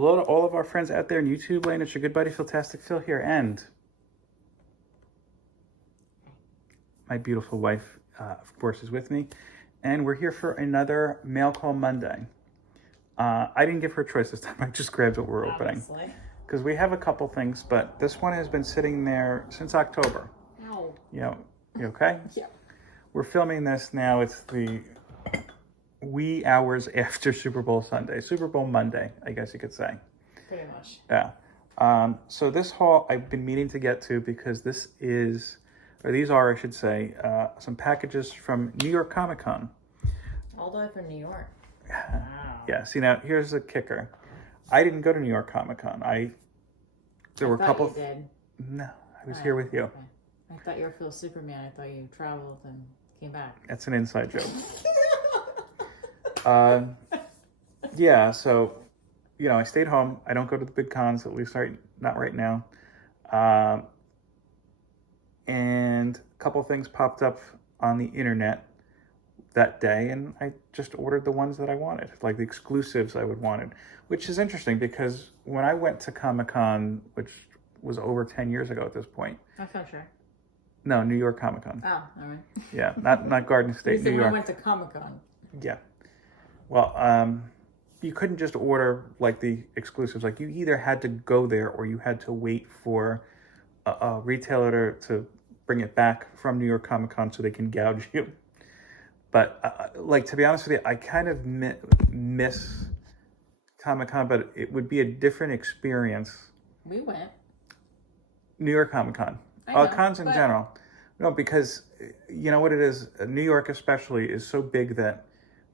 Hello to all of our friends out there in YouTube land. It's your good buddy Philtastic Phil here, and my beautiful wife, of course, is with me. And we're here for another Mail Call Monday. I didn't give her a choice this time. I just grabbed what we're opening. Because we have a couple things, but this one has been sitting there since October. Ow. You okay? Yeah. We're filming this now. It's the wee hours after Super Bowl Sunday. Super Bowl Monday, I guess you could say. Pretty much. Yeah. So this haul I've been meaning to get to because these are, I should say, some packages from New York Comic Con. All the way from New York. Wow. Yeah. See, now here's the kicker. I didn't go to New York Comic Con. There were a couple. You did. No, I was here with you. Okay. I thought you were Phil Superman. I thought you traveled and came back. That's an inside joke. Yeah. So, I stayed home. I don't go to the big cons, at least not right now. And a couple things popped up on the internet that day, and I just ordered the ones that I wanted, like the exclusives I wanted, which is interesting because when I went to Comic-Con, which was over 10 years ago at this point. That's not sure. No, New York Comic-Con. Oh, all right. Yeah, not Garden State, New York. When I went to Comic-Con. Yeah. Well, you couldn't just order like the exclusives. Like you either had to go there or you had to wait for a retailer to bring it back from New York Comic-Con so they can gouge you. But to be honest with you, I kind of miss Comic-Con, but it would be a different experience. We went. New York Comic-Con. Cons in general. No, because you know what it is, New York especially is so big that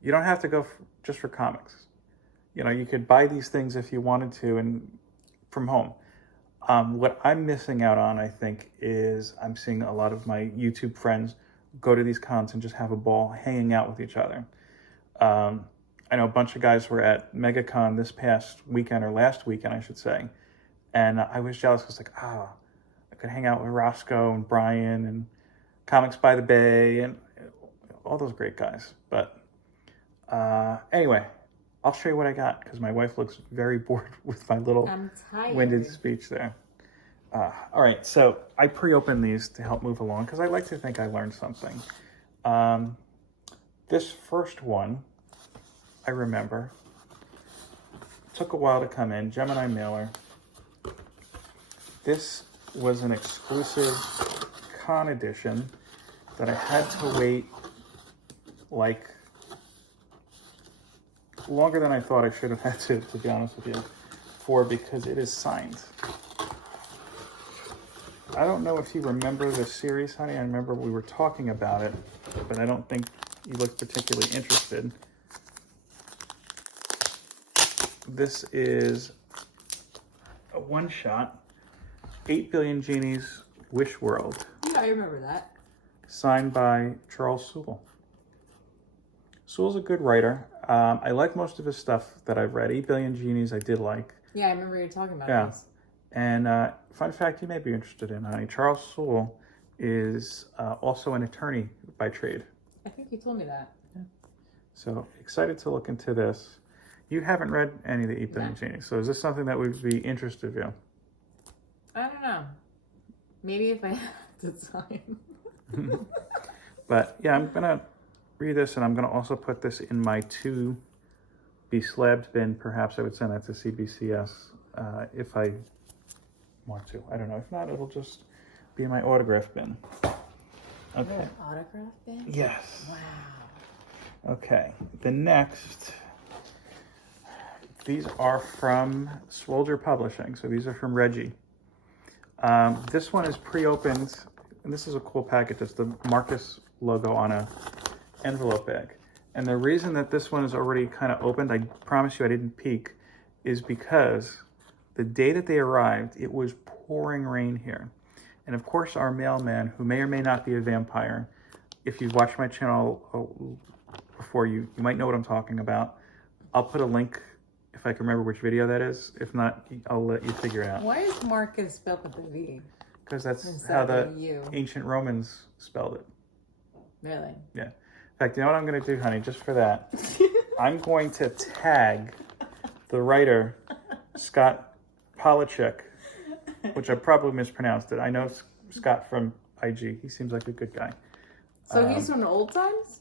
you don't have to go just for comics. You could buy these things if you wanted to and from home. What I'm missing out on, I think, is I'm seeing a lot of my YouTube friends go to these cons and just have a ball hanging out with each other. I know a bunch of guys were at MegaCon this past weekend, or last weekend, I should say. And I was jealous because I could hang out with Roscoe and Brian and Comics by the Bay and all those great guys. But anyway, I'll show you what I got because my wife looks very bored with my little winded speech there. All right, so I pre-opened these to help move along because I like to think I learned something. This first one, I remember, took a while to come in, Gemini mailer. This was an exclusive con edition that I had to wait like longer than I thought I should have had to be honest with you, because it is signed. I don't know if you remember the series, honey. I remember we were talking about it, but I don't think you looked particularly interested. This is a one-shot, 8 Billion Genies Wish World. Yeah, I remember that. Signed by Charles Soule. Soule's a good writer. I like most of his stuff that I've read. 8 Billion Genies I did like. Yeah, I remember you talking about this. And fun fact you may be interested in, honey, Charles Soule is also an attorney by trade. I think you told me that. Yeah. So excited to look into this. You haven't read any of the 8 Billion Genies, so is this something that would be interest of you? I don't know. Maybe if I had the time. But yeah, I'm going to read this, and I'm going to also put this in my to be slabbed bin. Perhaps I would send that to CBCS if I want to. I don't know. If not, it'll just be in my autograph bin. Okay. Autograph bin? Yes. Wow. Okay. The next, these are from Swolger Publishing. So these are from Reggie. This one is pre-opened, and this is a cool package. It's the Marcvs logo on a envelope bag. And the reason that this one is already kind of opened, I promise you I didn't peek, is because the day that they arrived, it was pouring rain here. And of course, our mailman, who may or may not be a vampire, if you've watched my channel before, you might know what I'm talking about. I'll put a link if I can remember which video that is. If not, I'll let you figure it out. Why is Marcvs spelled with a V? Because that's how the ancient Romans spelled it. Really? Yeah. In fact, you know what I'm going to do, honey, just for that? I'm going to tag the writer Scott Polachek, which I probably mispronounced it. I know Scott from IG. He seems like a good guy. So he's from the old times?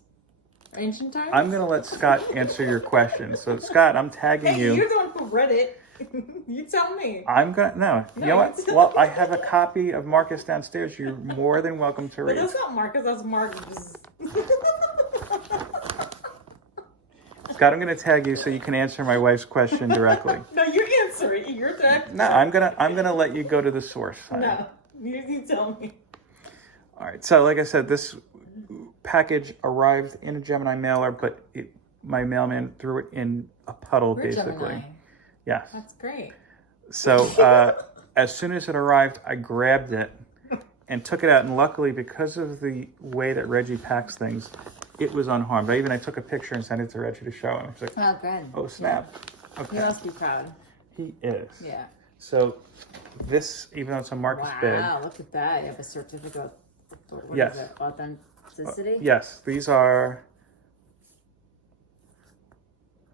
Ancient times? I'm going to let Scott answer your question. So, Scott, I'm tagging you. Hey, you're the one who read it. You tell me. I'm going to, no. You know what? Well, I have a copy of Marcus downstairs. You're more than welcome to read. But that's not Marcus, that's Marcus. Scott, I'm going to tag you so you can answer my wife's question directly. No, you answer it. You're the No, I'm gonna let you go to the source. No, you tell me. All right. So, like I said, this package arrived in a Gemini mailer, but my mailman threw it in a puddle, We're basically. Gemini. Yes. That's great. So, as soon as it arrived, I grabbed it and took it out. And luckily, because of the way that Reggie packs things, it was unharmed. I took a picture and sent it to Reggie to show him. He's like, Oh, good. "Oh, snap!" Okay. He must be proud. He is. Yeah. So, this, even though it's a Marcus bid. Wow, look at that. You have a certificate of what Yes. is it? Authenticity? Yes, these are.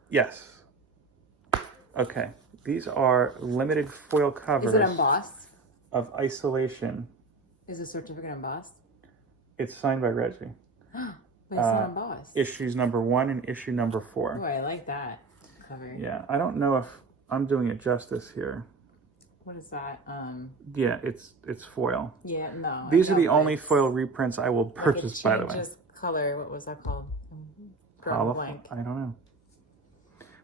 Yes. Okay. These are limited foil covers. Is it embossed? Of Isolation. Is the certificate embossed? It's signed by Reggie. But it's not embossed. Issues number 1 and issue number 4. Oh, I like that cover. Yeah, I don't know if I'm doing it justice here. What is that? Yeah, it's foil. Yeah, no. These are the only foil reprints I will purchase, by the way. Just color. What was that called? Blank. I don't know.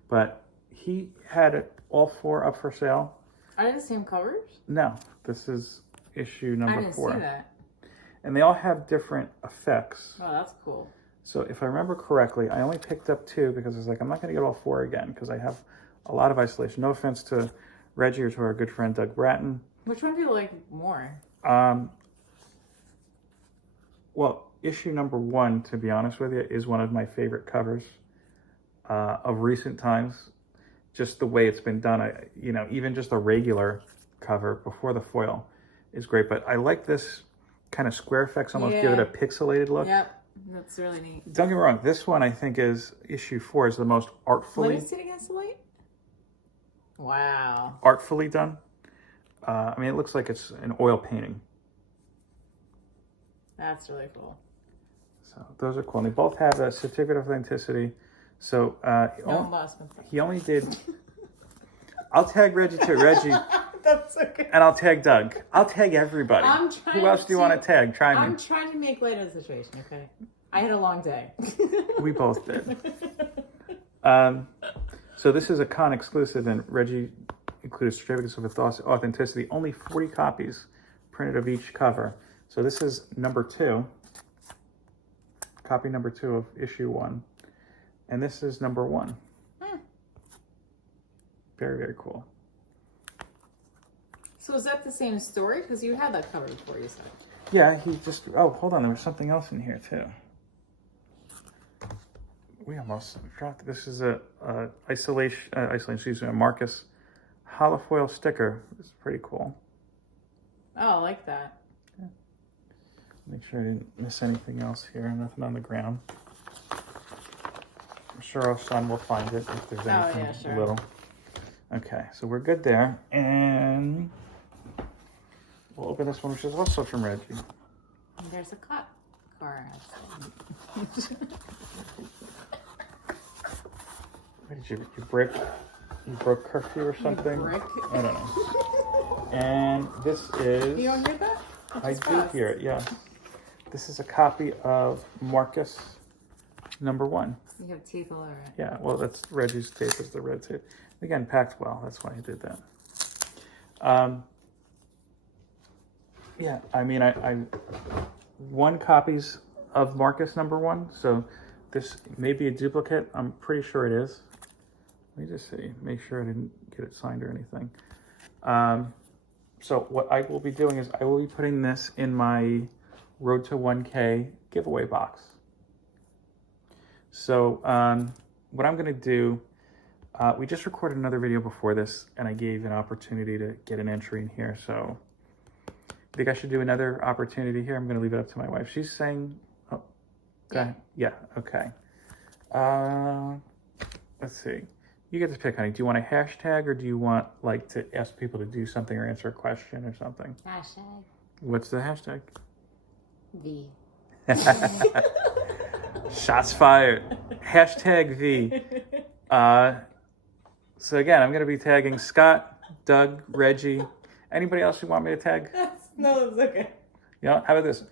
But he had it all 4 up for sale. Are they the same covers? No, this is issue number 4. I didn't see that. And they all have different effects. Oh, that's cool. So if I remember correctly, I only picked up 2 because I was like, I'm not going to get all 4 again because I have a lot of Isolation. No offense to Reggie or to our good friend Doug Bratton. Which one do you like more? Well, issue number 1, to be honest with you, is one of my favorite covers of recent times. Just the way it's been done, even just a regular cover before the foil is great. But I like this kind of square effects, almost give it a pixelated look. Yep, that's really neat. Don't get me wrong, this one I think is issue 4 is the most artfully. Let me see it against the light. Wow. Artfully done. It looks like it's an oil painting. That's really cool. So those are cool. And they both have a certificate of authenticity. So No embossment. he only did. I'll tag Reggie too. Reggie. That's okay. And I'll tag Doug. I'll tag everybody. Who else do you want to tag? Try me. I'm trying to make light of the situation, okay? I had a long day. We both did. So this is a con exclusive, and Reggie included certificates of authenticity. Only 40 copies printed of each cover. So this is number 2. Copy number 2 of issue 1. And this is number 1. Very, very cool. So is that the same story? Because you had that cover before, you said. Yeah, he just... Oh, hold on. There was something else in here, too. We almost dropped... This is a Marcus holofoil sticker. It's pretty cool. Oh, I like that. Yeah. Make sure I didn't miss anything else here. Nothing on the ground. I'm sure our son will find it if there's anything little. Okay, so we're good there. And we'll open this one, which is also from Reggie. And there's a cop car outside. What did you break? You broke curfew or something? I don't know. And this is... You don't hear that? I do hear it, yes. This is a copy of Marcus number 1. You have tape all over it. Yeah, well, that's Reggie's tape, is the red tape. Again, packed well. That's why he did that. Yeah, I 1 copies of Marcus number 1. So this may be a duplicate. I'm pretty sure it is. Let me just see. Make sure I didn't get it signed or anything. So what I will be doing is I will be putting this in my Road to 1K giveaway box. So what I'm going to do, we just recorded another video before this, and I gave an opportunity to get an entry in here. So I think I should do another opportunity here. I'm going to leave it up to my wife. She's saying, oh, go ahead. Yeah, okay. Let's see. You get to pick, honey. Do you want a hashtag or do you want like to ask people to do something or answer a question or something? Hashtag What's the hashtag? V. Shots fired. Hashtag V. So again, I'm going to be tagging Scott, Doug, Reggie. Anybody else you want me to tag? No, it's okay. You know, how about this?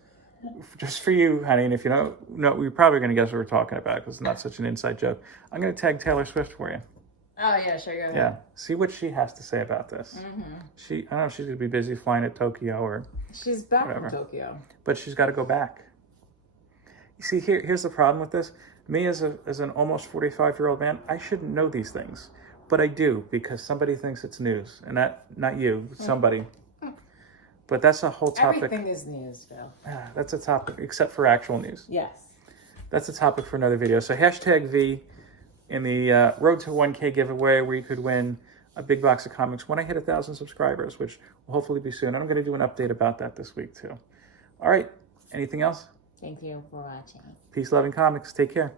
Just for you, honey, and if you don't know, we're probably going to guess what we're talking about because it's not such an inside joke. I'm going to tag Taylor Swift for you. Oh, yeah, sure, go ahead. Yeah. See what she has to say about this. I don't know if she's going to be busy flying to Tokyo or She's back whatever. from Tokyo. But she's got to go back. You see, here's the problem with this. Me as an almost 45-year-old man, I shouldn't know these things. But I do because somebody thinks it's news. And not you, somebody. But that's a whole topic. Everything is news, Phil. That's a topic, except for actual news. Yes. That's a topic for another video. So hashtag V in the Road to 1K giveaway where you could win a big box of comics when I hit 1,000 subscribers, which will hopefully be soon. And I'm going to do an update about that this week too. All right. Anything else? Thank you for watching. Peace, love, and comics. Take care.